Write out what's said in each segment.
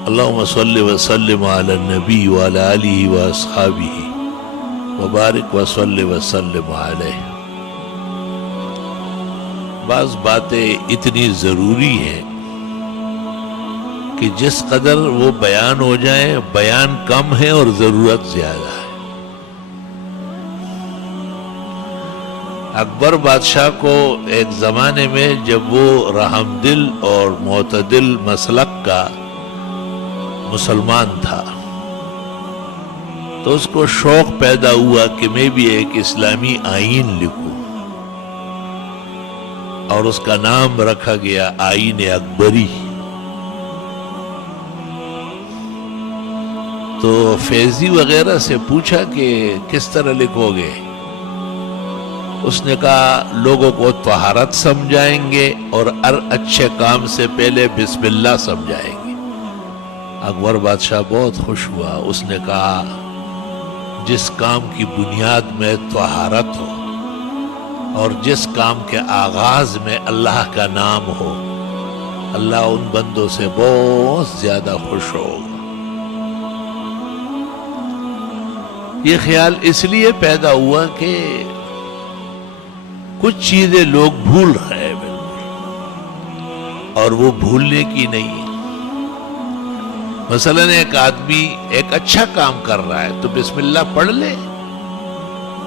اللہم صلی وسلم علی النبی وعلی آلہ واصحابہ وبارک وصلی وسلم علیہ۔ بعض باتیں اتنی ضروری ہیں کہ جس قدر وہ بیان ہو جائیں بیان کم ہے اور ضرورت زیادہ ہے۔ اکبر بادشاہ کو ایک زمانے میں جب وہ رحم دل اور معتدل مسلک کا مسلمان تھا تو اس کو شوق پیدا ہوا کہ میں بھی ایک اسلامی آئین لکھوں، اور اس کا نام رکھا گیا آئین اکبری۔ تو فیضی وغیرہ سے پوچھا کہ کس طرح لکھو گے؟ اس نے کہا لوگوں کو طہارت سمجھائیں گے اور ہر اچھے کام سے پہلے بسم اللہ سمجھائیں گے۔ اکبر بادشاہ بہت خوش ہوا، اس نے کہا جس کام کی بنیاد میں طہارت ہو اور جس کام کے آغاز میں اللہ کا نام ہو، اللہ ان بندوں سے بہت زیادہ خوش ہوگا۔ یہ خیال اس لیے پیدا ہوا کہ کچھ چیزیں لوگ بھول رہے ہیں بالکل، اور وہ بھولنے کی نہیں ہے۔ مثلا ایک آدمی ایک اچھا کام کر رہا ہے تو بسم اللہ پڑھ لے،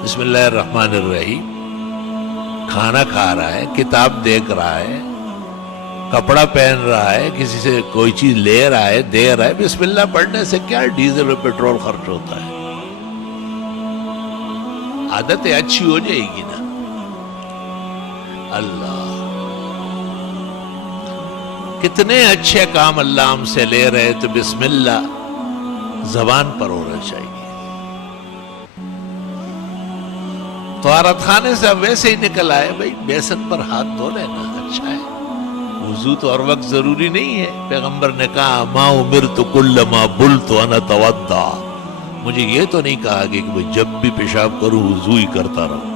بسم اللہ الرحمن الرحیم۔ کھانا کھا رہا ہے، کتاب دیکھ رہا ہے، کپڑا پہن رہا ہے، کسی سے کوئی چیز لے رہا ہے، دے رہا ہے، بسم اللہ پڑھنے سے کیا ڈیزل اور پیٹرول خرچ ہوتا ہے؟ عادتیں اچھی ہو جائے گی نا۔ اللہ کتنے اچھے کام اللہ ہم سے لے رہے تو بسم اللہ زبان پر ہونا چاہیے۔ طہارت خانے سے اب ویسے ہی نکل آئے، بھائی بیسن پر ہاتھ دھو لینا اچھا ہے، وضو تو ہر وقت ضروری نہیں ہے۔ پیغمبر نے کہا ما امرت کل ما بلت انا اتوضا، مجھے یہ تو نہیں کہا کہ جب بھی پیشاب کروں وضو ہی کرتا رہوں۔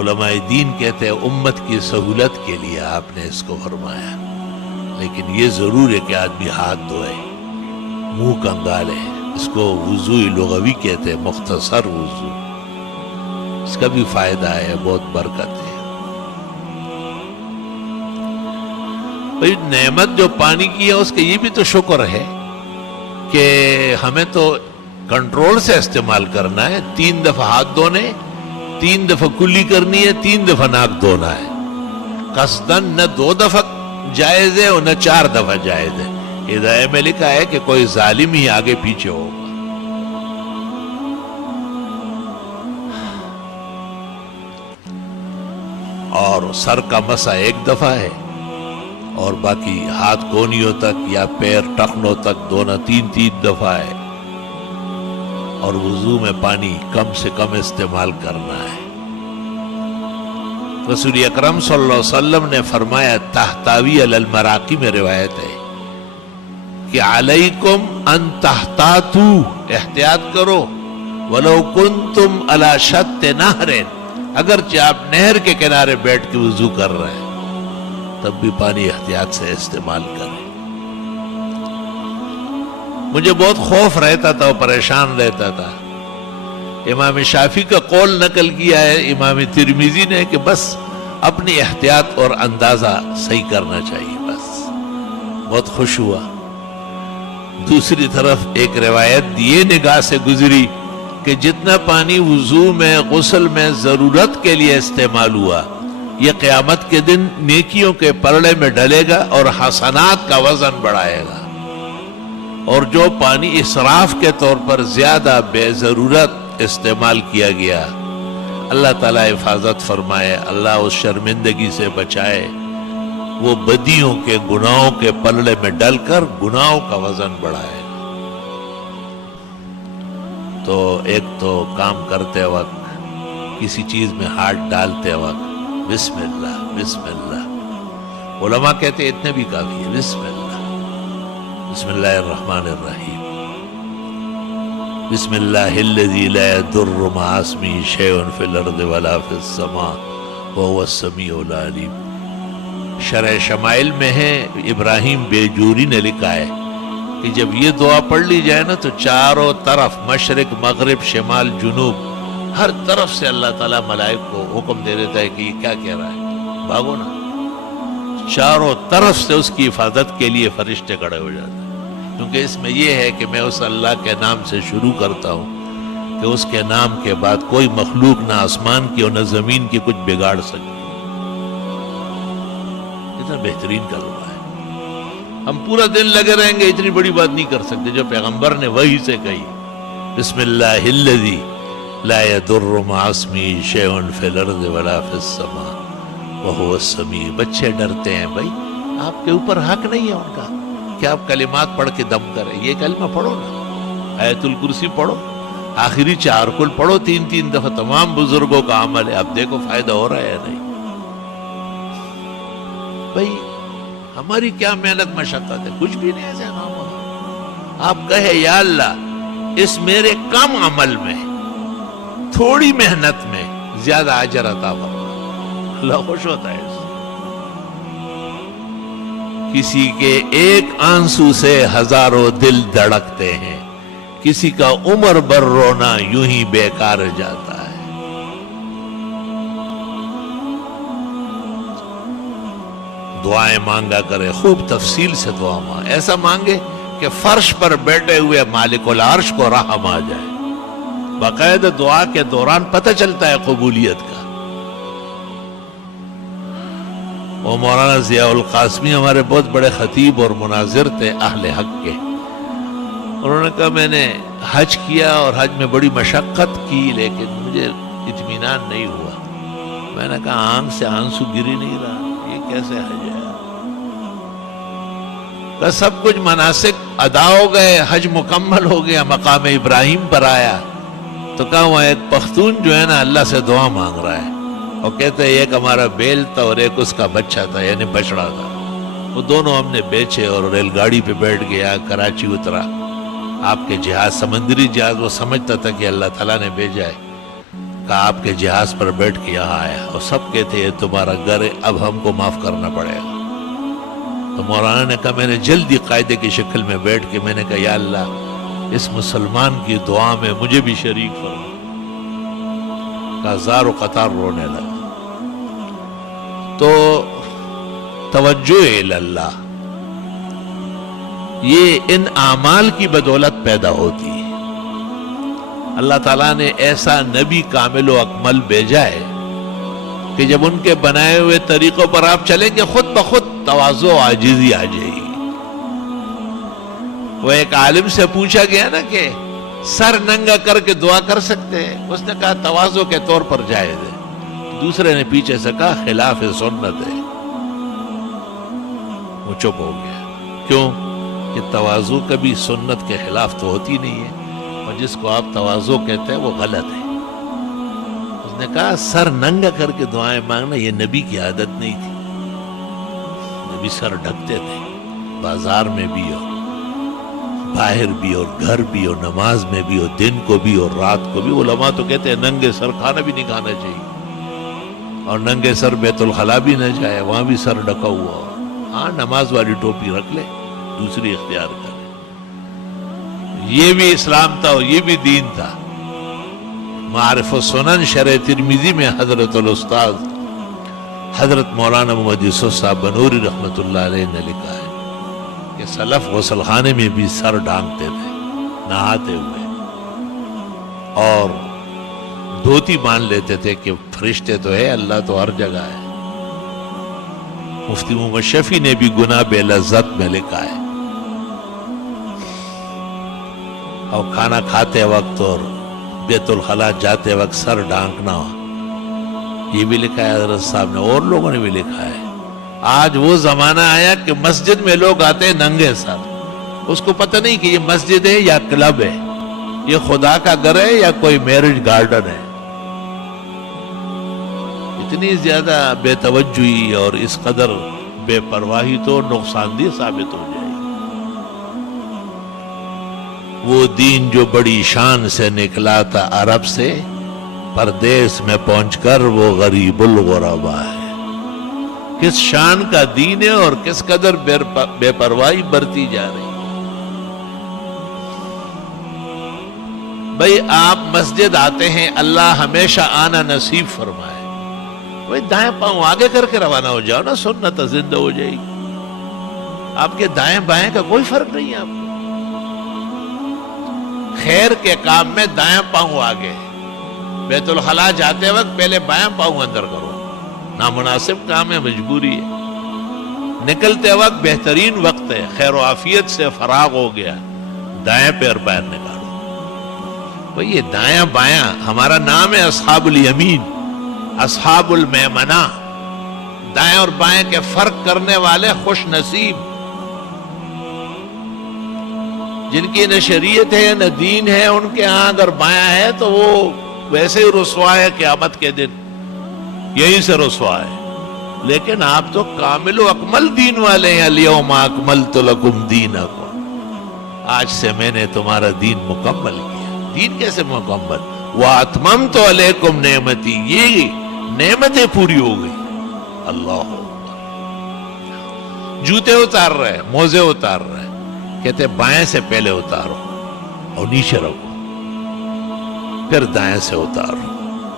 علماء دین کہتے ہیں امت کی سہولت کے لیے آپ نے اس کو فرمایا، لیکن یہ ضرور ہے کہ آدمی ہاتھ دھوئے، منہ کنگالے، اس کو وضو لغوی کہتے ہیں، مختصر وضو۔ اس کا بھی فائدہ ہے، بہت برکت ہے۔ بھئی نعمت جو پانی کی ہے اس کے یہ بھی تو شکر ہے کہ ہمیں تو کنٹرول سے استعمال کرنا ہے۔ 3 دفعہ ہاتھ دھونے، 3 دفعہ کلی کرنی ہے، 3 دفعہ ناک دھونا ہے۔ قصدن نہ 2 دفعہ جائز ہے اور نہ 4 دفعہ جائز ہے۔ ہدایت میں لکھا ہے کہ کوئی ظالم ہی آگے پیچھے ہوگا۔ اور سر کا مسح 1 دفعہ ہے، اور باقی ہاتھ کونیوں تک یا پیر ٹخنوں تک دھونا 3 دفعہ ہے، اور وضو میں پانی کم سے کم استعمال کرنا ہے۔ رسول اکرم صلی اللہ علیہ وسلم نے فرمایا، تحتاوی علی المراقی میں روایت ہے کہ علیکم ان تحتاطو، احتیاط کرو، ولو کنتم علی شط نہر، اگرچہ آپ نہر کے کنارے بیٹھ کے وضو کر رہے ہیں تب بھی پانی احتیاط سے استعمال کریں۔ مجھے بہت خوف رہتا تھا اور پریشان رہتا تھا۔ امام شافعی کا قول نقل کیا ہے امام ترمذی نے کہ بس اپنی احتیاط اور اندازہ صحیح کرنا چاہیے، بس۔ بہت خوش ہوا۔ دوسری طرف ایک روایت یہ نگاہ سے گزری کہ جتنا پانی وضو میں غسل میں ضرورت کے لیے استعمال ہوا، یہ قیامت کے دن نیکیوں کے پلڑے میں ڈلے گا اور حسنات کا وزن بڑھائے گا۔ اور جو پانی اسراف کے طور پر زیادہ بے ضرورت استعمال کیا گیا، اللہ تعالیٰ حفاظت فرمائے، اللہ اس شرمندگی سے بچائے، وہ بدیوں کے گناہوں کے پلڑے میں ڈل کر گناہوں کا وزن بڑھائے۔ تو ایک تو کام کرتے وقت، کسی چیز میں ہاتھ ڈالتے وقت بسم اللہ بسم اللہ، علماء کہتے ہیں اتنے بھی کافی ہے، بسم اللہ، بسم اللہ الرحمن الرحیم، بسم اللہ الذی لا يضر مع اسمہ شیء فی الارض ولا فی السماء وهو السمیع العلیم۔ شرح شمائل میں ہے، ابراہیم بیجوری نے لکھا ہے کہ کہ جب یہ دعا پڑھ لی جائے نا تو چاروں طرف مشرق مغرب شمال جنوب ہر طرف سے اللہ تعالیٰ ملائک کو حکم دے دیتا ہے کہ یہ کیا کہہ رہا ہے، بھاگو نا. چاروں طرف سے اس کی حفاظت کے لیے فرشتے کھڑے ہو جاتے ہیں، کیونکہ اس میں یہ ہے کہ میں اس اللہ کے نام سے شروع کرتا ہوں کہ اس کے نام کے بعد کوئی مخلوق نہ آسمان کی اور نہ زمین کی کچھ بگاڑ سکتی. اتنا بہترین کلمہ ہے. ہم پورا دن لگے رہیں گے اتنی بڑی بات نہیں کر سکتے جو پیغمبر نے وہی سے کہی. بسم اللہ الذی لا يضر مع اسمہ شیء فی الارض ولا فی السماء وہو السمیع. بچے ڈرتے ہیں بھائی، آپ کے اوپر حق نہیں ہے ان کا کہ آپ کلمات پڑھ کے دم کریں. یہ کلمہ پڑھو نا، آیت الکرسی پڑھو، آخری 4 کل پڑھو 3 دفعہ. تمام بزرگوں کا عمل ہے. اب دیکھو فائدہ ہو رہا ہے یا نہیں. بھائی ہماری کیا محنت مشقت ہے، کچھ بھی نہیں ایسا نام. آپ کہے یا اللہ اس میرے کم عمل میں تھوڑی محنت میں زیادہ اجر عطا فرما. اللہ خوش ہوتا ہے. کسی کے ایک آنسو سے ہزاروں دل دھڑکتے ہیں، کسی کا عمر بھر رونا یوں ہی بیکار جاتا ہے. دعائیں مانگا کرے، خوب تفصیل سے دعا مانگے. ایسا مانگے کہ فرش پر بیٹھے ہوئے مالک العرش کو رحم آ جائے. باقاعدہ دعا کے دوران پتہ چلتا ہے قبولیت کا. وہ مولانا ضیاء القاسمی ہمارے بہت بڑے خطیب اور مناظر تھے اہل حق کے. انہوں نے کہا میں نے حج کیا اور حج میں بڑی مشقت کی لیکن مجھے اطمینان نہیں ہوا. میں نے کہا آنکھ سے آنسو گری نہیں رہا، یہ کیسے حج ہے؟ کہ سب کچھ مناسک ادا ہو گئے، حج مکمل ہو گیا، مقام ابراہیم پر آیا تو کہا وہاں ایک پختون جو ہے نا اللہ سے دعا مانگ رہا ہے، اور کہتے ہیں ایک ہمارا بیل تھا اور ایک اس کا بچہ تھا یعنی بچڑا تھا. وہ دونوں ہم نے بیچے اور ریل گاڑی پہ بیٹھ گیا، کراچی اترا. آپ کے جہاز سمندری جہاز وہ سمجھتا تھا کہ اللہ تعالیٰ نے بھیجا ہے. کہا آپ کے جہاز پر بیٹھ کے یہاں آیا اور سب کہتے ہیں تمہارا گھر ہے، اب ہم کو معاف کرنا پڑے گا. تو مولانا نے کہا میں نے جلدی قاعدے کی شکل میں بیٹھ کے میں نے کہا یا اللہ اس مسلمان کی دعا میں مجھے بھی شریک فرما. کہا زار و قطار رونے لگا. تو توجہ اللہ یہ ان اعمال کی بدولت پیدا ہوتی ہے. اللہ تعالیٰ نے ایسا نبی کامل و اکمل بھیجا ہے کہ جب ان کے بنائے ہوئے طریقوں پر آپ چلیں گے خود بخود تواضع و عاجزی آ جائے گی. وہ ایک عالم سے پوچھا گیا نا کہ سر ننگا کر کے دعا کر سکتے ہیں؟ اس نے کہا تواضع کے طور پر جائز ہے. دوسرے نے پیچھے سے کہا خلاف سنت ہے. وہ چپ ہو گیا. کیوں کہ تواضع کبھی سنت کے خلاف تو ہوتی نہیں ہے، اور جس کو آپ تواضع کہتے ہیں وہ غلط ہے. اس نے کہا سر ننگا کر کے دعائیں مانگنا یہ نبی کی عادت نہیں تھی. نبی سر ڈھکتے تھے، بازار میں بھی اور باہر بھی اور گھر بھی اور نماز میں بھی اور دن کو بھی اور رات کو بھی. علماء تو کہتے ہیں ننگے سر کھانا بھی نہیں کھانا چاہیے اور ننگے سر بیت الخلا بھی نہ جائے، وہاں بھی سر ڈھکا ہوا ہو. ہاں نماز والی ٹوپی رکھ لے، دوسری اختیار کرے. یہ بھی اسلام تھا اور یہ بھی دین تھا. معارف السنن شرح ترمذی میں حضرت الاستاذ حضرت مولانا محمد یوسف صاحب بنوری رحمۃ اللہ علیہ نے لکھا ہے کہ سلف غسل خانے میں بھی سر ڈھانکتے تھے نہاتے ہوئے، اور دھوتی مان لیتے تھے کہ فرشتے تو ہے، اللہ تو ہر جگہ ہے. مفتی محمد شفیع نے بھی گناہ بے لذت میں لکھا ہے. اور کھانا کھاتے وقت اور بیت الخلا جاتے وقت سر ڈھانکنا یہ بھی لکھا ہے حضرت صاحب نے، اور لوگوں نے بھی لکھا ہے. آج وہ زمانہ آیا کہ مسجد میں لوگ آتے ہیں ننگے سر. اس کو پتہ نہیں کہ یہ مسجد ہے یا کلب ہے، یہ خدا کا گھر ہے یا کوئی میرج گارڈن ہے. اتنی زیادہ بے توجہی اور اس قدر بے پرواہی تو نقصان دہ ثابت ہو جائے گی. وہ دین جو بڑی شان سے نکلا تھا عرب سے، پردیس میں پہنچ کر وہ غریب الغربا ہے. کس شان کا دین ہے اور کس قدر بے پرواہی برتی جا رہی. بھئی آپ مسجد آتے ہیں، اللہ ہمیشہ آنا نصیب فرمائے، بھئی دائیں پاؤں آگے کر کے روانہ ہو جاؤ نا، سنت زندہ ہو جائے گی۔ آپ کے دائیں بائیں کا کوئی فرق نہیں ہے آپ کو۔ خیر کے کام میں دائیں پاؤں آگے، بیت الخلاء جاتے وقت پہلے بائیں پاؤں اندر کرو، نامناسب کام ہے، مجبوری ہے۔ نکلتے وقت بہترین وقت ہے، خیر و عافیت سے فراغ ہو گیا، دائیں پیر باہر نکالو۔ بھئی یہ دائیں بائیں ہمارا نام ہے اصحاب الیمین، اصحاب المیمنہ، دائیں اور بائیں کے فرق کرنے والے خوش نصیب، جن کی نہ شریعت ہے نہ دین ہے، ان کے ہاں اگر بایاں ہے تو وہ ویسے ہی رسوا ہے قیامت کے دن، یہیں سے رسوا ہے۔ لیکن آپ تو کامل و اکمل دین والے ہیں، الیوم اکملت لکم دینکم، آج سے میں نے تمہارا دین مکمل کیا۔ دین کیسے مکمل؟ وَأَتْمَمْتُ عَلَيْكُمْ نِعْمَتِي، یہ نعمتیں پوری ہو گئی۔ اللہ جوتے اتار رہے، موزے اتار رہے، کہتے بائیں سے پہلے اتارو اور نیچے رکھو، پھر دائیں سے اتارو۔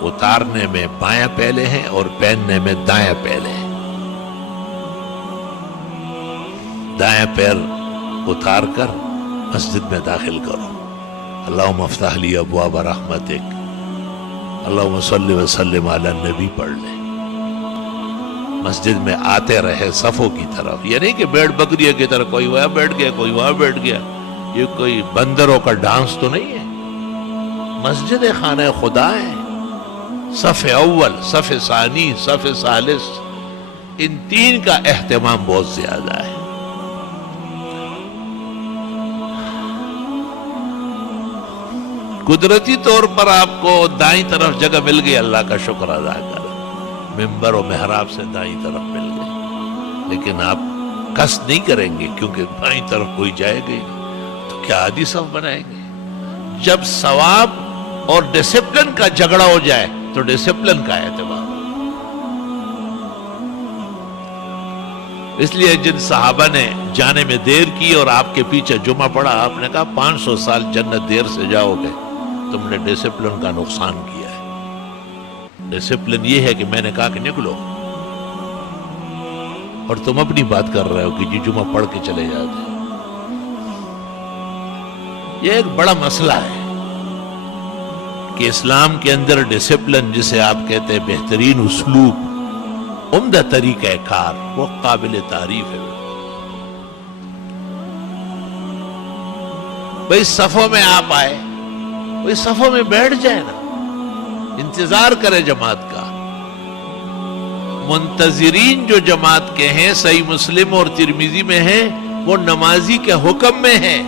اتارنے میں بائیں پہلے ہیں اور پہننے میں دائیں پہلے ہیں۔ دائیں پیر اتار کر مسجد میں داخل کرو، اللہم افتح لی ابواب رحمتک، اللہم صلی وسلم علی النبی پڑھ لیں۔ مسجد میں آتے رہے صفوں کی طرف، یہ نہیں کہ بیڑ بکریہ کی طرح کوئی وہاں بیٹھ گیا کوئی وہاں بیٹھ گیا، یہ کوئی بندروں کا ڈانس تو نہیں ہے۔ مسجد خانہ خدا ہے، صف اول، صف ثانی، صف ثالث، ان تین کا اہتمام بہت زیادہ ہے۔ قدرتی طور پر آپ کو دائیں طرف جگہ مل گئی، اللہ کا شکر ادا کر، ممبر و محراب سے دائیں طرف مل گئی، لیکن آپ قصد نہیں کریں گے کیونکہ بائیں طرف کوئی جائے گا تو کیا آدھی صف بنائیں گے؟ جب ثواب اور ڈسپلن کا جھگڑا ہو جائے تو ڈسپلن کا اعتبار ہو۔ اس لیے جن صحابہ نے جانے میں دیر کی اور آپ کے پیچھے جمعہ پڑا، آپ نے کہا 500 سال جنت دیر سے جاؤ گے، تم نے ڈسپلن کا نقصان کیا ہے۔ ڈسپلن یہ ہے کہ میں نے کہا کہ نکلو، اور تم اپنی بات کر رہے ہو کہ جی جمعہ پڑھ کے چلے جاتے ہیں۔ یہ ایک بڑا مسئلہ ہے کہ اسلام کے اندر ڈسپلن، جسے آپ کہتے ہیں بہترین اسلوب، عمدہ طریقہ کار، وہ قابل تعریف ہے۔ بھئی صفوں میں آپ آئے، بھئی صفوں میں بیٹھ جائے نا، انتظار کرے جماعت کا۔ منتظرین جو جماعت کے ہیں، صحیح مسلم اور ترمذی میں ہیں، وہ نمازی کے حکم میں ہیں،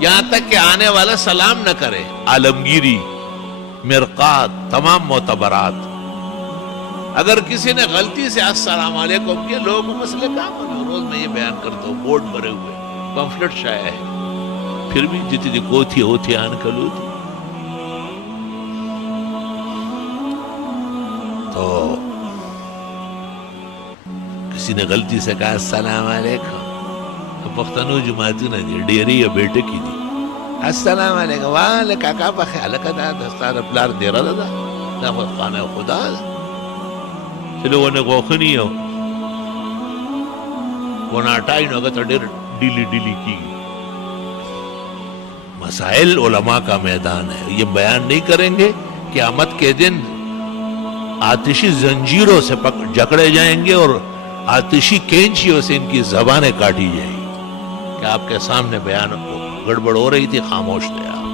یہاں تک کہ آنے والا سلام نہ کرے۔ عالمگیری، مرقات، تمام معتبرات۔ اگر کسی نے غلطی سے السلام علیکم کیا، لوگوں کو مسئلے کام ہونے، روز میں یہ بیان کرتا ہوں، بورڈ بھرے ہوئے، پمفلٹ شائع ہے، پھر بھی جتنی کوتھی ہوتی آن کلو تھی۔ تو کسی نے غلطی سے کہا السلام علیکم، تو پختنو جماعتی نے دی ڈیری یا بیٹے کی دی، السلام علیکم، والے کاکا پا خیالہ کا دا دستار پلار دیرہ دا دا خانہ خدا دا چلو نے غوخنی ہو وہ ناٹائی نوگا تا دیر ڈیلی ڈیلی کی۔ مسائل علماء کا میدان ہے، یہ بیان نہیں کریں گے کہ قیامت کے دن آتشی زنجیروں سے جکڑے جائیں گے اور آتشی کینچیوں سے ان کی زبانیں کاٹی جائیں گی کہ آپ کے سامنے بیان گڑبڑ ہو رہی تھی، خاموش تھے آپ۔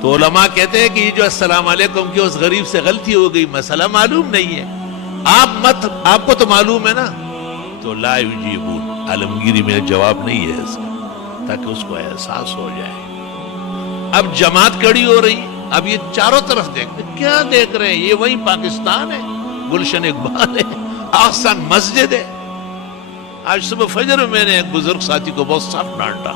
تو علماء کہتے ہیں کہ یہ جو السلام علیکم کی اس غریب سے غلطی ہو گئی، مسئلہ معلوم نہیں ہے، آپ کو تو معلوم ہے نا، تو لا یجیبون، عالمگیری میں جواب نہیں ہے اس کا، تاکہ اس کو احساس ہو جائے۔ اب جماعت کڑی ہو رہی، اب یہ چاروں طرف دیکھتے، کیا دیکھ رہے ہیں؟ یہ وہی پاکستان ہے، گلشن اقبال ہے، آسان مسجد ہے۔ آج صبح فجر میں نے ایک بزرگ ساتھی کو بہت صاف ڈانٹا،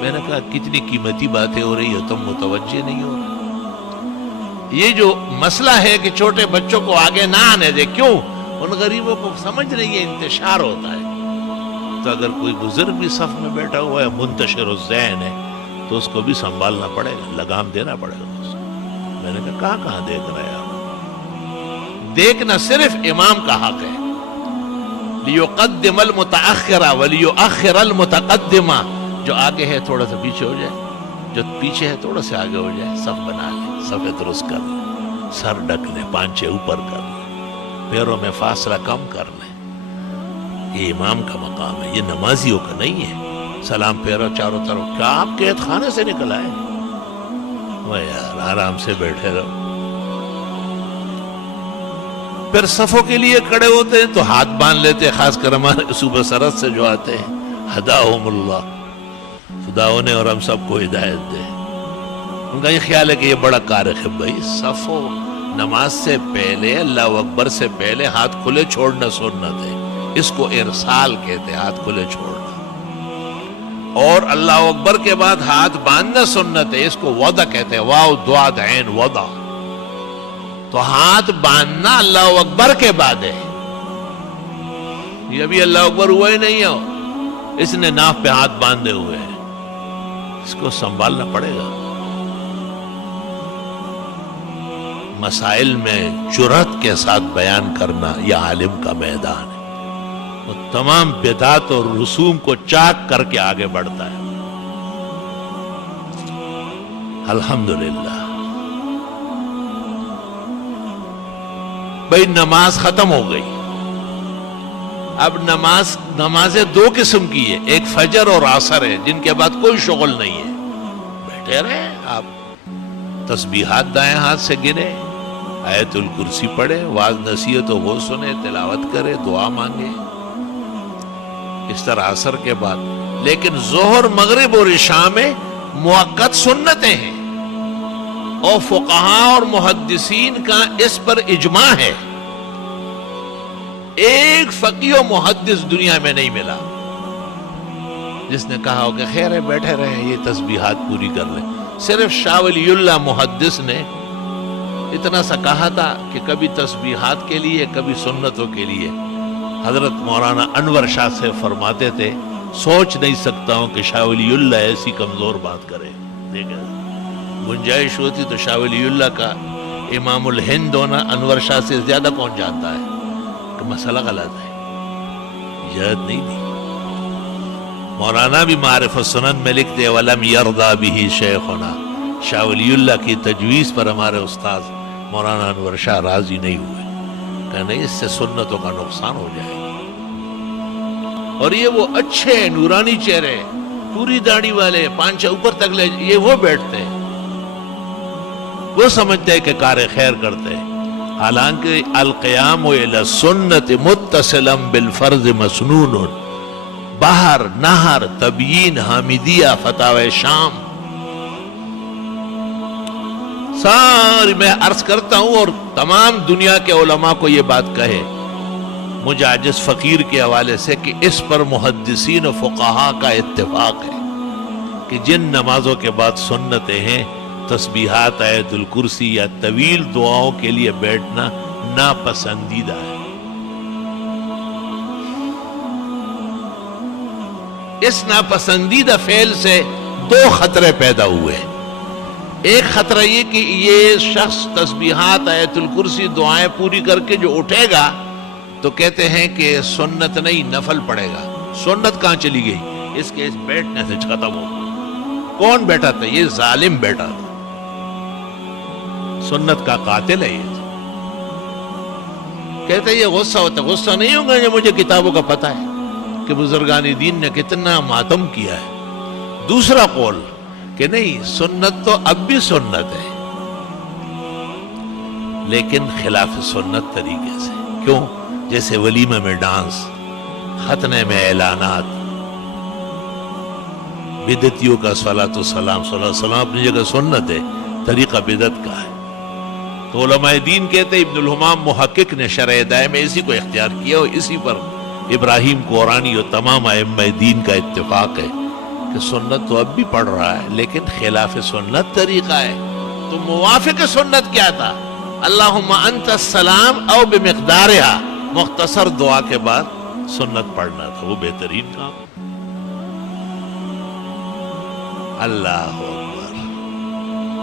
میں نے کہا کتنی قیمتی باتیں ہو رہی ہے، تم متوجہ نہیں ہو رہے۔ یہ جو مسئلہ ہے کہ چھوٹے بچوں کو آگے نہ آنے دے، کیوں؟ ان غریبوں کو سمجھ نہیں ہے انتشار ہوتا ہے۔ تو اگر کوئی بزرگ بھی صف میں بیٹھا ہوا ہے، منتشر الذہن ہے، تو اس کو بھی سنبھالنا پڑے گا، لگام دینا پڑے گا اس کو۔ میں نے کہا کہاں دیکھ رہے آپ؟ دیکھنا صرف امام کا حق ہے۔ لیقدم المتأخر ولیؤخر المتقدم، جو آگے ہے تھوڑا سا پیچھے ہو جائے، جو پیچھے ہے تھوڑا سا آگے ہو جائے، صف بنا لے، صف درست کر لے، سر ڈھک لے، پانچے اوپر کر لے، پیروں میں فاصلہ کم کر لے۔ یہ امام کا مقام ہے، یہ نمازیوں کا نہیں ہے۔ سلام پھیرو چاروں طرف، کیا آپ قید خانے سے نکل آئے؟ وہ یار آرام سے بیٹھے رہو۔ پھر صفوں کے لیے کھڑے ہوتے ہیں تو ہاتھ باندھ لیتے، خاص کر ہمارے صوبہ سرحد سے جو آتے ہیں، ہداہم اللہ، خدا انہیں اور ہم سب کو ہدایت دے۔ ان کا یہ خیال ہے کہ یہ بڑا کارخ ہے۔ بھائی صفوں نماز سے پہلے، اللہ اکبر سے پہلے ہاتھ کھلے چھوڑنا سنت ہے، اس کو ارسال کہتے ہیں، ہاتھ کھلے چھوڑنا۔ اور اللہ اکبر کے بعد ہاتھ باندھنا سنت ہے، اس کو وضع کہتے ہیں، واو ضاد عین وضع۔ تو ہاتھ باندھنا اللہ اکبر کے بعد ہے، یہ ابھی اللہ اکبر ہوا ہی نہیں ہے، اس نے ناف پہ ہاتھ باندھے ہوئے ہیں، اس کو سنبھالنا پڑے گا۔ مسائل میں جرأت کے ساتھ بیان کرنا یہ عالم کا میدان ہے، وہ تمام بدعات اور رسوم کو چاک کر کے آگے بڑھتا ہے۔ الحمدللہ۔ بھئی نماز ختم ہو گئی، اب نمازیں دو قسم کی ہے، ایک فجر اور عصر ہے، جن کے بعد کوئی شغل نہیں ہے، بیٹھے رہے آپ، تسبیحات دائیں ہاتھ سے گنے، آیت الکرسی پڑھے، واعظ نصیحت و وہ سنے، تلاوت کرے، دعا مانگے، اس طرح عصر کے بعد۔ لیکن ظہر، مغرب اور عشاء میں موقت سنتیں ہیں، اور فقہاء اور محدثین کا اس پر اجماع ہے، ایک فقیہ و محدث دنیا میں نہیں ملا جس نے کہا ہو کہ خیر ہے بیٹھے رہے یہ تسبیحات پوری کر لیں۔ صرف شاہ ولی اللہ محدث نے اتنا سا کہا تھا کہ کبھی تسبیحات کے لیے، کبھی سنتوں کے لیے۔ حضرت مولانا انور شاہ سے فرماتے تھے، سوچ نہیں سکتا ہوں کہ شاہ ولی اللہ ایسی کمزور بات کرے۔ دیکھیں گنجائش ہوتی تو شاہ ولی اللہ کا امام الہند ہونا انور شاہ سے زیادہ کون جانتا ہے کہ مسئلہ غلط ہے، یاد نہیں دی۔ مولانا بھی معارف السنن میں لکھتے وَلَمْ يَرْضَى بِهِ شَيْخُنَا، شاہ ولی اللہ کی تجویز پر ہمارے استاذ مولانا انور شاہ راضی نہیں ہوئے، کہ نہیں اس سے سنتوں کا نقصان ہو جائے گا۔ اور یہ وہ اچھے نورانی چہرے، پوری داڑھی والے، پانچے اوپر تک لے، یہ وہ بیٹھتے ہیں، وہ سمجھتے ہیں کہ کار خیر کرتے ہیں، حالانکہ القیام الی السنت متصلا بالفرض مسنون، بہر، نہر، تبیین، حامدیہ، فتاوی شام، ساری میں عرض کرتا ہوں اور تمام دنیا کے علماء کو یہ بات کہے، مجھ عاجز فقیر کے حوالے سے، کہ اس پر محدثین و فقہاء کا اتفاق ہے کہ جن نمازوں کے بعد سنتیں ہیں، تسبیحات، آیت الکرسی یا طویل دعاؤں کے لیے بیٹھنا ناپسندیدہ ہے۔ اس ناپسندیدہ فعل سے دو خطرے پیدا ہوئے۔ ایک خطرہ یہ کہ یہ شخص تسبیحات، آیت الکرسی، دعائیں پوری کر کے جو اٹھے گا تو کہتے ہیں کہ سنت نہیں نفل پڑے گا۔ سنت کہاں چلی گئی؟ اس کے اس بیٹھنے سے ختم ہو گئی۔ کون بیٹھا تھا؟ یہ ظالم بیٹھا تھا، سنت کا قاتل ہے یہ۔ کہتے ہیں یہ غصہ ہوتا ہے، غصہ نہیں ہوگا، یہ مجھے کتابوں کا پتہ ہے کہ بزرگان دین نے کتنا ماتم کیا ہے۔ دوسرا قول کہ نہیں، سنت تو اب بھی سنت ہے، لیکن خلاف سنت طریقے سے۔ کیوں؟ جیسے ولیمہ میں ڈانس، ختنے میں اعلانات، بدعتیوں کا صلاۃ والسلام، صلی اللہ علیہ وسلم اپنی جگہ سنت ہے، طریقہ بدعت کا ہے۔ تو علماء دین کہتے ہیں، ابن الحمام محقق نے شرح ہدایہ میں اسی کو اختیار کیا، اور اسی پر ابراہیم قرآنی اور تمام ائمہ دین کا اتفاق ہے کہ سنت تو اب بھی پڑھ رہا ہے، لیکن خلاف سنت طریقہ ہے۔ تو موافق سنت کیا تھا؟ اللہم انت السلام او بمقدارہا، مختصر دعا کے بعد سنت پڑھنا تھا، وہ بہترین کام۔ اللہ اکبر.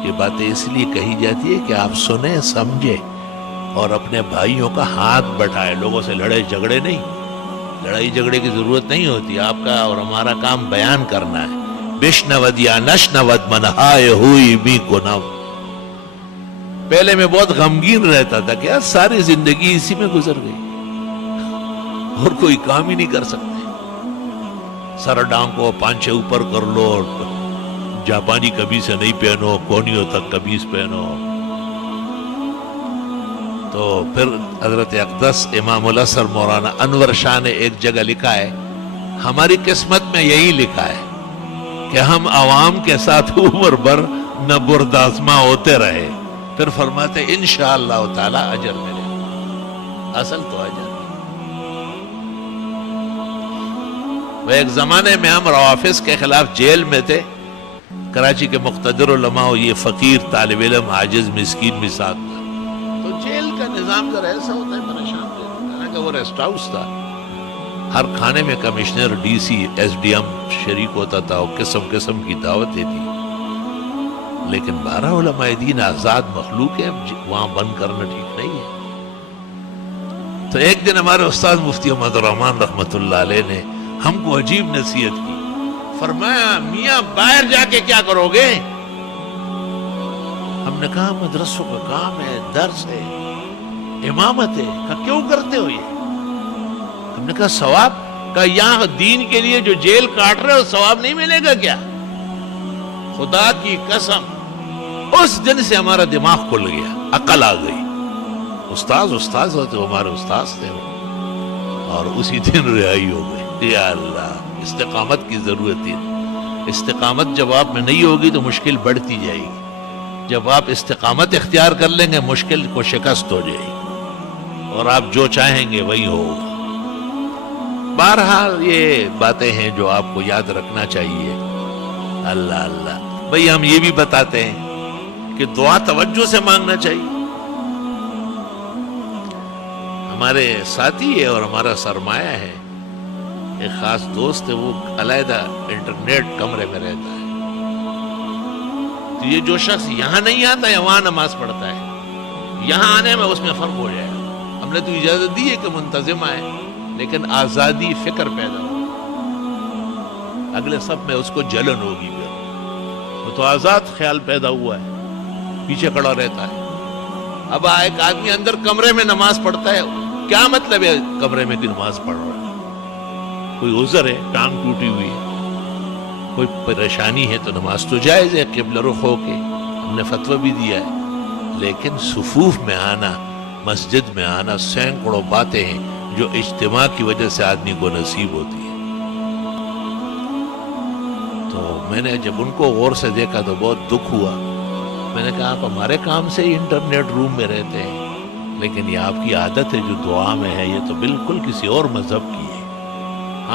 یہ باتیں اس لیے کہی جاتی ہے کہ آپ سنیں سمجھیں اور اپنے بھائیوں کا ہاتھ بٹھائے. لوگوں سے لڑے جھگڑے نہیں, لڑائی جھگڑے کی ضرورت نہیں ہوتی. آپ کا اور ہمارا کام بیان کرنا ہے. بشنود یا نشنود منہائے ہوئی بھی گناہ. پہلے میں بہت غمگین رہتا تھا کہ یار ساری زندگی اسی میں گزر گئی اور کوئی کام ہی نہیں کر سکتے. سر ڈانکو, پانچے اوپر کر لو, جاپانی قمیص نہیں پہنو, کونیوں تک قمیص پہنو. تو پھر حضرت اقدس امام الازہر مولانا انور شاہ نے ایک جگہ لکھا ہے, ہماری قسمت میں یہی لکھا ہے کہ ہم عوام کے ساتھ عمر بھر نہ بردازماں ہوتے رہے. پھر فرماتے انشاءاللہ تعالی اجر ملے. اصل تو اجر. وہ ایک زمانے میں ہم روافظ کے خلاف جیل میں تھے. کراچی کے مقتدر علماء, یہ فقیر طالب علم عاجز مسکین بھی ساتھ تھا. تو جیل کا نظام ذرا ایسا ہوتا ہے پریشان کرتا ہے. وہ ریسٹ ہاؤس تھا, ہر کھانے میں commissioner, D C, S D M شریک ہوتا تھا اور قسم قسم کی دعوتیں تھی. لیکن 12 علماء دین آزاد مخلوق ہے, وہاں بند کرنا ٹھیک نہیں ہے. تو ایک دن ہمارے استاد مفتی احمد الرحمن رحمۃ اللہ علیہ نے ہم کو عجیب نصیحت کی. فرمایا میاں باہر جا کے کیا کرو گے؟ ہم نے کہا مدرسوں کا کام ہے, درس ہے, امامت ہے. کہا کیوں کرتے ہو یہ؟ ہم نے کہا ثواب. کہا یہاں دین کے لیے جو جیل کاٹ رہے ہو ثواب نہیں ملے گا کیا؟ خدا کی قسم اس دن سے ہمارا دماغ کھل گیا, عقل آ گئی. استاذ ہوتے, ہمارے استاذ تھے اور اسی دن رہائی ہو گئی. یا اللہ, استقامت کی ضرورت ہے. استقامت جب آپ میں نہیں ہوگی تو مشکل بڑھتی جائے گی. جب آپ استقامت اختیار کر لیں گے مشکل کو شکست ہو جائے گی اور آپ جو چاہیں گے وہی ہوگا. بہرحال یہ باتیں ہیں جو آپ کو یاد رکھنا چاہیے. اللہ اللہ. بھئی ہم یہ بھی بتاتے ہیں کہ دعا توجہ سے مانگنا چاہیے. ہمارے ساتھی ہے اور ہمارا سرمایہ ہے, ایک خاص دوست ہے, وہ علیحدہ انٹرنیٹ کمرے میں رہتا ہے. تو یہ جو شخص یہاں نہیں آتا ہے وہاں نماز پڑھتا ہے, یہاں آنے میں اس میں فرق ہو جائے گا. ہم نے تو اجازت دی ہے کہ منتظم آئے, لیکن آزادی فکر پیدا ہو. اگلے سب میں اس کو جلن ہوگی. پھر وہ تو آزاد خیال پیدا ہوا ہے, پیچھے کھڑا رہتا ہے. اب ایک آدمی اندر کمرے میں نماز پڑھتا ہے, کیا مطلب ہے کمرے میں کی نماز پڑھ رہا ہے؟ کوئی عذر ہے, ٹانگ ٹوٹی ہوئی ہے, کوئی پریشانی ہے تو نماز تو جائز ہے قبلہ رخ ہو کے, ہم نے فتویٰ بھی دیا ہے. لیکن صفوف میں آنا, مسجد میں آنا, سینکڑوں باتیں ہیں جو اجتماع کی وجہ سے آدمی کو نصیب ہوتی ہے. تو میں نے جب ان کو غور سے دیکھا تو بہت دکھ ہوا. میں نے کہا آپ ہمارے کام سے ہی انٹرنیٹ روم میں رہتے ہیں, لیکن یہ آپ کی عادت ہے جو دعا میں ہے, یہ تو بالکل کسی اور مذہب کی ہے.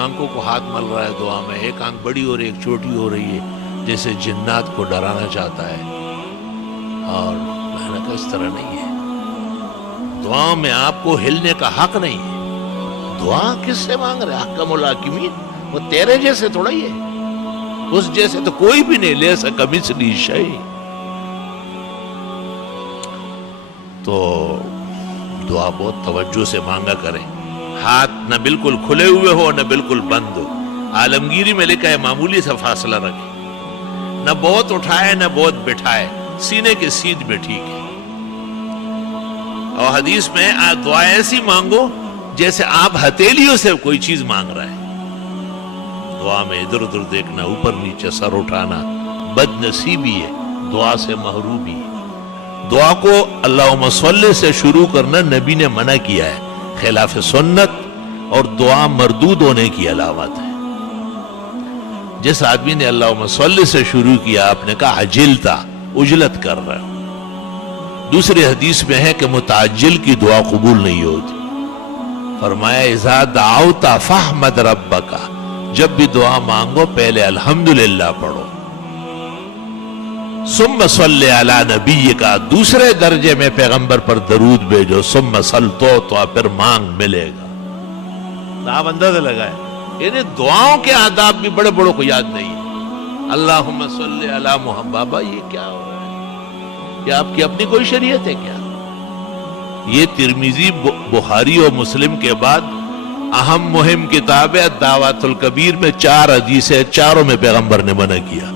آنکھوں کو ہاتھ مل رہا ہے دعا میں, ایک آنکھ بڑی ہو رہی ہے, ایک چھوٹی ہو رہی ہے, جیسے جنات کو ڈرانا چاہتا ہے. اور میں نے کہا اس طرح نہیں ہے. دعا میں آپ کو ہلنے کا حق نہیں ہے. دعا کس سے مانگ رہے؟ حکم الحاکمین, وہ تیرے جیسے تھوڑا ہی ہے, اس جیسے تو کوئی بھی نہیں. لے سکا مثلی شیء. تو دعا بہت توجہ سے مانگا کریں. ہاتھ نہ بالکل کھلے ہوئے ہو نہ بالکل بند ہو. عالمگیری میں لکھا ہے معمولی سا فاصلہ رکھے, نہ بہت اٹھائے نہ بہت بٹھائے, سینے کے سیدھ میں ٹھیک ہے. اور حدیث میں دعا ایسی مانگو جیسے آپ ہتھیلیوں سے کوئی چیز مانگ رہا ہے. دعا میں ادھر ادھر دیکھنا, اوپر نیچے سر اٹھانا بد نصیبی ہے, دعا سے محرومی ہے. دعا کو اللہم صلی سے شروع کرنا نبی نے منع کیا ہے, خلاف سنت اور دعا مردود ہونے کی علامت ہے. جس آدمی نے اللہم صلی سے شروع کیا, آپ نے کہا عجلتا, اجلت کر رہا ہوں. دوسری حدیث میں ہے کہ متعجل کی دعا قبول نہیں ہوتی. فرمایا اذا دعوت فاحمد ربک, جب بھی دعا مانگو پہلے الحمدللہ پڑھو. ثم صلی علی نبیک, دوسرے درجے میں پیغمبر پر درود بھیجو. ثم صل تو پھر مانگ ملے گا. آپ اندازہ لگائے, یعنی دعاؤں کے آداب بھی بڑے بڑوں کو یاد نہیں ہے. اللہم صلی علی محمد. بابا یہ کیا ہو رہا ہے؟ کیا آپ کی اپنی کوئی شریعت ہے کیا؟ یہ ترمذی بخاری اور مسلم کے بعد اہم مہم کتاب ہے. دعوت الکبیر میں 4 حدیث ہے، چاروں میں پیغمبر نے منع کیا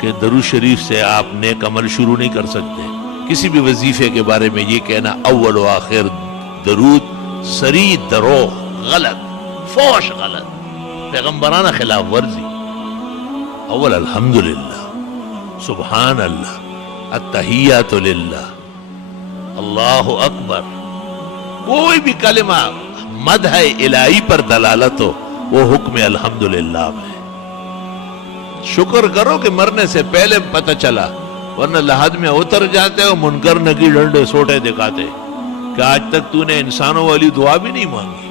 کہ درود شریف سے آپ نیک عمل شروع نہیں کر سکتے. کسی بھی وظیفے کے بارے میں یہ کہنا اول و آخر درود سری دروغ، غلط، فوش، غلط، پیغمبرانہ خلاف ورزی. اول الحمدللہ، سبحان اللہ، التحیات للہ، اللہ اکبر. کوئی بھی کلمہ مدح الہی پر دلالت ہو وہ حکم الحمدللہ میں. شکر کرو کہ مرنے سے پہلے پتہ چلا، ورنہ لحد میں اتر جاتے ہو منکر نکی ڈنڈے سوٹے دکھاتے کہ آج تک تو نے انسانوں والی دعا بھی نہیں مانگی.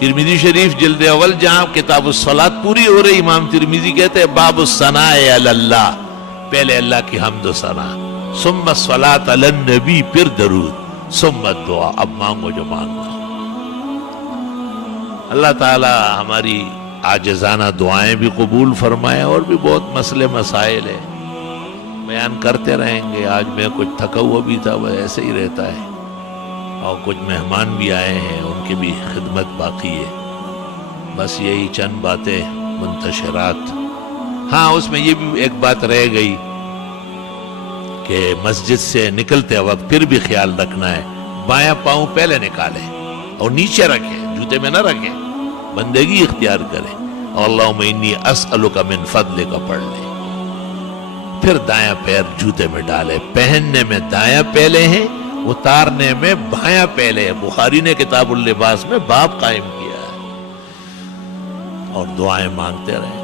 ترمذی شریف جلد اول جہاں کتاب الصلاۃ پوری ہو رہی، امام ترمذی کہتے ہیں باب الثناء علی اللہ، پہلے اللہ کی حمد و ثنا، ثم الصلاۃ علی النبی، پھر درود، ثم الدعاء. اب مانگو جو مانگنا. اللہ تعالی ہماری عاجزانہ دعائیں بھی قبول فرمائے. اور بھی بہت مسئلے مسائل ہیں، بیان کرتے رہیں گے. آج میں کچھ تھکا ہوا بھی تھا، وہ ایسے ہی رہتا ہے. اور کچھ مہمان بھی آئے ہیں، ان کی بھی خدمت باقی ہے. بس یہی چند باتیں منتشرات. ہاں اس میں یہ بھی ایک بات رہ گئی کہ مسجد سے نکلتے وقت پھر بھی خیال رکھنا ہے، بایاں پاؤں پہلے نکالیں اور نیچے رکھیں، جوتے میں نہ رکھیں، بندگی اختیار کریں. اللہم انی اسألک من فضلک پڑھ لیں. پھر دایاں پیر جوتے میں ڈالے. پہننے میں دایاں پہلے ہیں، اتارنے میں بایاں پہلے ہے. بخاری نے کتاب اللباس میں باب قائم کیا ہے. اور دعائیں مانگتے رہیں.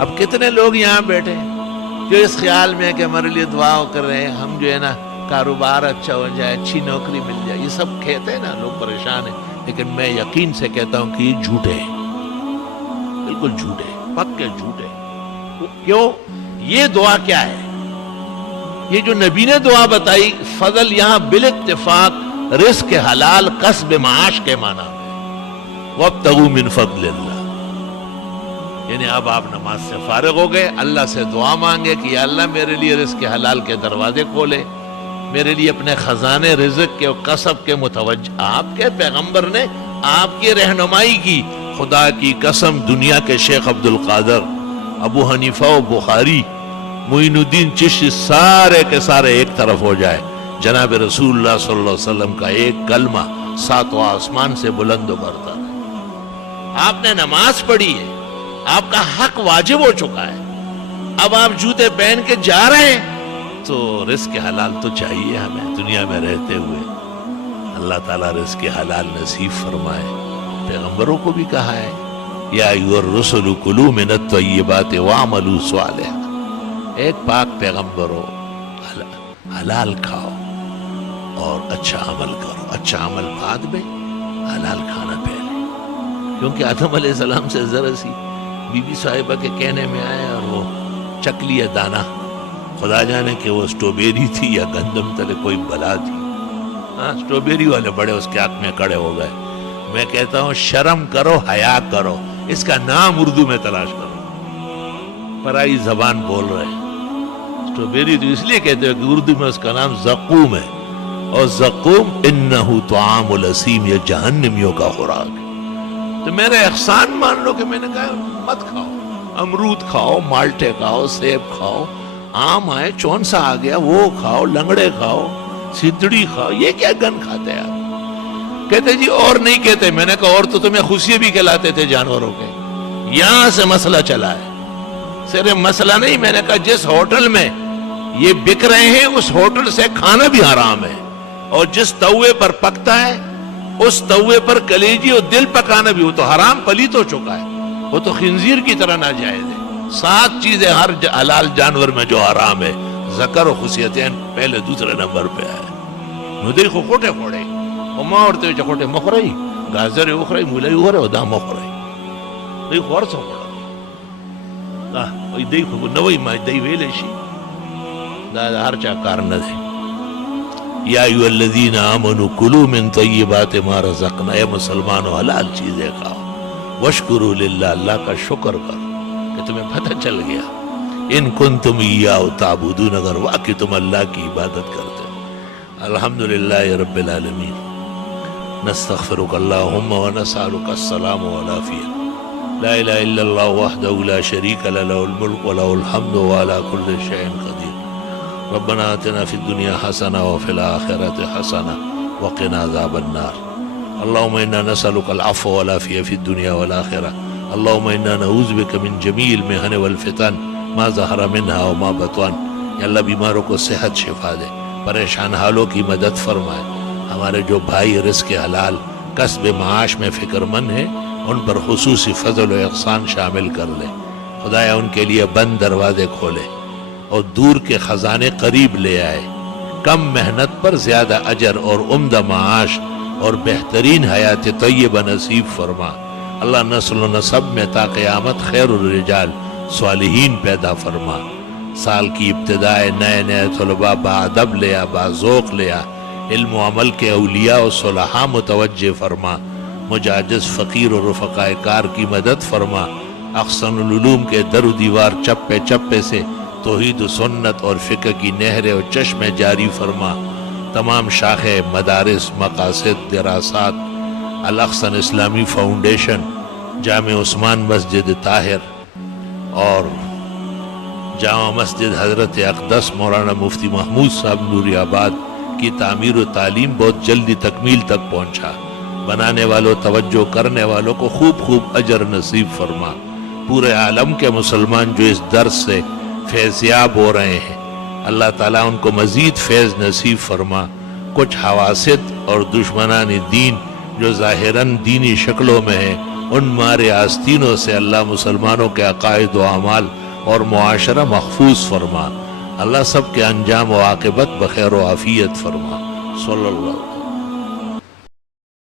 اب کتنے لوگ یہاں بیٹھے جو اس خیال میں کہ ہمارے لیے دعا کر رہے ہیں، ہم جو ہے نا کاروبار اچھا ہو جائے، اچھی نوکری مل جائے. یہ سب کہتے ہیں نا، لوگ پریشان ہیں. لیکن میں یقین سے کہتا ہوں کہ یہ جھوٹے ہیں، بالکل جھوٹے، پکے جھوٹے. کیوں؟ یہ دعا کیا ہے؟ یہ جو نبی نے دعا بتائی، فضل یہاں بالاتفاق رزق حلال کسب معاش کے معنی میں، وابتغوا من فضل اللہ. یعنی اب آپ نماز سے فارغ ہو گئے، اللہ سے دعا مانگے کہ یا اللہ میرے لیے رزق حلال کے دروازے کھولے، میرے لیے اپنے خزانے رزق کے اور کسب کے متوجہ. آپ کے پیغمبر نے آپ کی رہنمائی کی. خدا کی قسم دنیا کے شیخ عبد القادر، ابو حنیفہ و بخاری، معین الدین چشتی، سارے کے سارے ایک طرف ہو جائے، جناب رسول اللہ صلی اللہ علیہ وسلم کا ایک کلمہ 7واں آسمان سے بلند و برتر ہے. آپ نے نماز پڑھی ہے، آپ کا حق واجب ہو چکا ہے. اب آپ جوتے پہن کے جا رہے ہیں تو رزق حلال تو چاہیے ہمیں دنیا میں رہتے ہوئے. اللہ تعالیٰ رزق حلال نصیب فرمائے. پیغمبروں کو بھی کہا ہے یا ایھا الرسل کلوا من الطیبات واعملوا صالحا. ایک پاک پیغمبر ہو، حلال کھاؤ اور اچھا عمل کرو. اچھا عمل بعد میں، حلال کھانا پہلے. کیونکہ آدم علیہ السلام سے ذرا سی بی بی صاحبہ کے کہنے میں آیا اور وہ چک لیا دانہ. خدا جانے کہ وہ سٹروبیری تھی یا گندم تلے کوئی بلا تھی. ہاں سٹروبیری والے بڑے اس کے حق میں کڑے ہو گئے. میں کہتا ہوں شرم کرو، حیا کرو. اس کا نام اردو میں تلاش کرو. پرائی زبان بول رہے ہیں. سٹروبیری تو اس لیے کہتے ہیں کہ اردو میں اس کا نام زقوم ہے، اور زقوم انہو طعام الاسیم، یہ جہنمیوں کا خوراک ہے. تو میرے احسان مان لو کہ میں نے کہا مت کھاؤ. امرود کھاؤ، مالٹے کھاؤ، سیب کھاؤ، آم آئے، چون سا آ گیا وہ کھاؤ، لنگڑے کھاؤ، سدڑی کھاؤ. یہ کیا گن کھاتے ہیں آپ؟ کہتے جی اور نہیں کہتے. میں نے کہا اور تو تمہیں خوشی بھی کھلاتے تھے جانوروں کے. یہاں سے مسئلہ چلا ہے. صرف مسئلہ نہیں، میں نے کہا جس ہوٹل میں یہ بک رہے ہیں اس ہوٹل سے کھانا بھی حرام ہے، اور جس توے پر پکتا ہے اس توے پر کلیجی اور دل پکانا بھی، وہ تو حرام پلیت ہو چکا ہے. وہ تو خنزیر کی طرح ناجائز ہے. 7 چیزیں ہر حلال جانور میں جو حرام ہے. ذکر و خصیتین پہلے دوسرے نمبر پہ آئے. ندی کو کوٹے کھوڑے وما ورته چې کوټه مخوري گازر اخري مولای وره او دا مخوري دوی خورڅ وکړه دا وي دوی خو نوې ما دوی ویلې شي دا هر چا کار نه دی. یا ایھا الذین آمنوا کلوا من طیبات ما رزقنا، اے مسلمانوں حلال چیزیں کھاؤ، واشکروا للہ، اللہ کا شکر کرو کہ تمہیں پتہ چل گیا، ان کنتم ایاہ تعبدون، اگر واقعی تم اللہ کی عبادت کرتے ہو۔ الحمدللہ رب العالمین، نستغفرک اللہم ونسألک السلام والعافیہ، لا الہ الا اللہ وحدہ لا شریک لہ، لہ الملک ولہ الحمد وعلی کل شیء قدیر۔ ربنا آتنا فی الدنیا حسنہ وفی الآخرۃ حسنہ وقنا عذاب النار۔ اللہم انا نسألک العفو والعافیہ فی الدنیا والآخرہ۔ اللہم انا نعوذ بک من جمیع المحن والفتن ما ظہر منہا وما بطن۔ یا اللہ بیماروں کو صحت شفا دے، پریشان حالوں کی مدد فرمائے۔ ہمارے جو بھائی رزق حلال کسب معاش میں فکر مند ہیں، ان پر خصوصی فضل و احسان شامل کر لے۔ خدایا ان کے لیے بند دروازے کھولے اور دور کے خزانے قریب لے آئے۔ کم محنت پر زیادہ اجر اور عمدہ معاش اور بہترین حیات طیبہ نصیب فرما۔ اللہ نسل و نسب میں تا قیامت خیر الرجال صالحین پیدا فرما۔ سال کی ابتدائے نئے نئے طلباء باادب لیا، باذوق لیا، علم و عمل کے اولیاء و صلحاء متوجہ فرما۔ مجاجز فقیر و رفقاء کار کی مدد فرما۔ احسن العلوم کے در و دیوار چپے چپے سے توحید و سنت اور فقہ کی نہریں و چشمے جاری فرما۔ تمام شاخیں، مدارس، مقاصد، دراسات، الاحسن اسلامی فاؤنڈیشن، جامع عثمان مسجد طاہر اور جامع مسجد حضرت اقدس مولانا مفتی محمود صاحب نوری آباد کی تعمیر و تعلیم بہت جلدی تکمیل تک پہنچا۔ بنانے والوں، توجہ کرنے والوں کو خوب خوب اجر نصیب فرما۔ پورے عالم کے مسلمان جو اس درس سے فیضیاب ہو رہے ہیں، اللہ تعالیٰ ان کو مزید فیض نصیب فرما۔ کچھ حواسد اور دشمنان دین جو ظاہراً دینی شکلوں میں ہیں، ان مارے آستینوں سے اللہ مسلمانوں کے عقائد و اعمال اور معاشرہ محفوظ فرما۔ اللہ سب کے انجام و عاقبت بخیر و عافیت فرما۔ صلی اللہ علیہ وسلم۔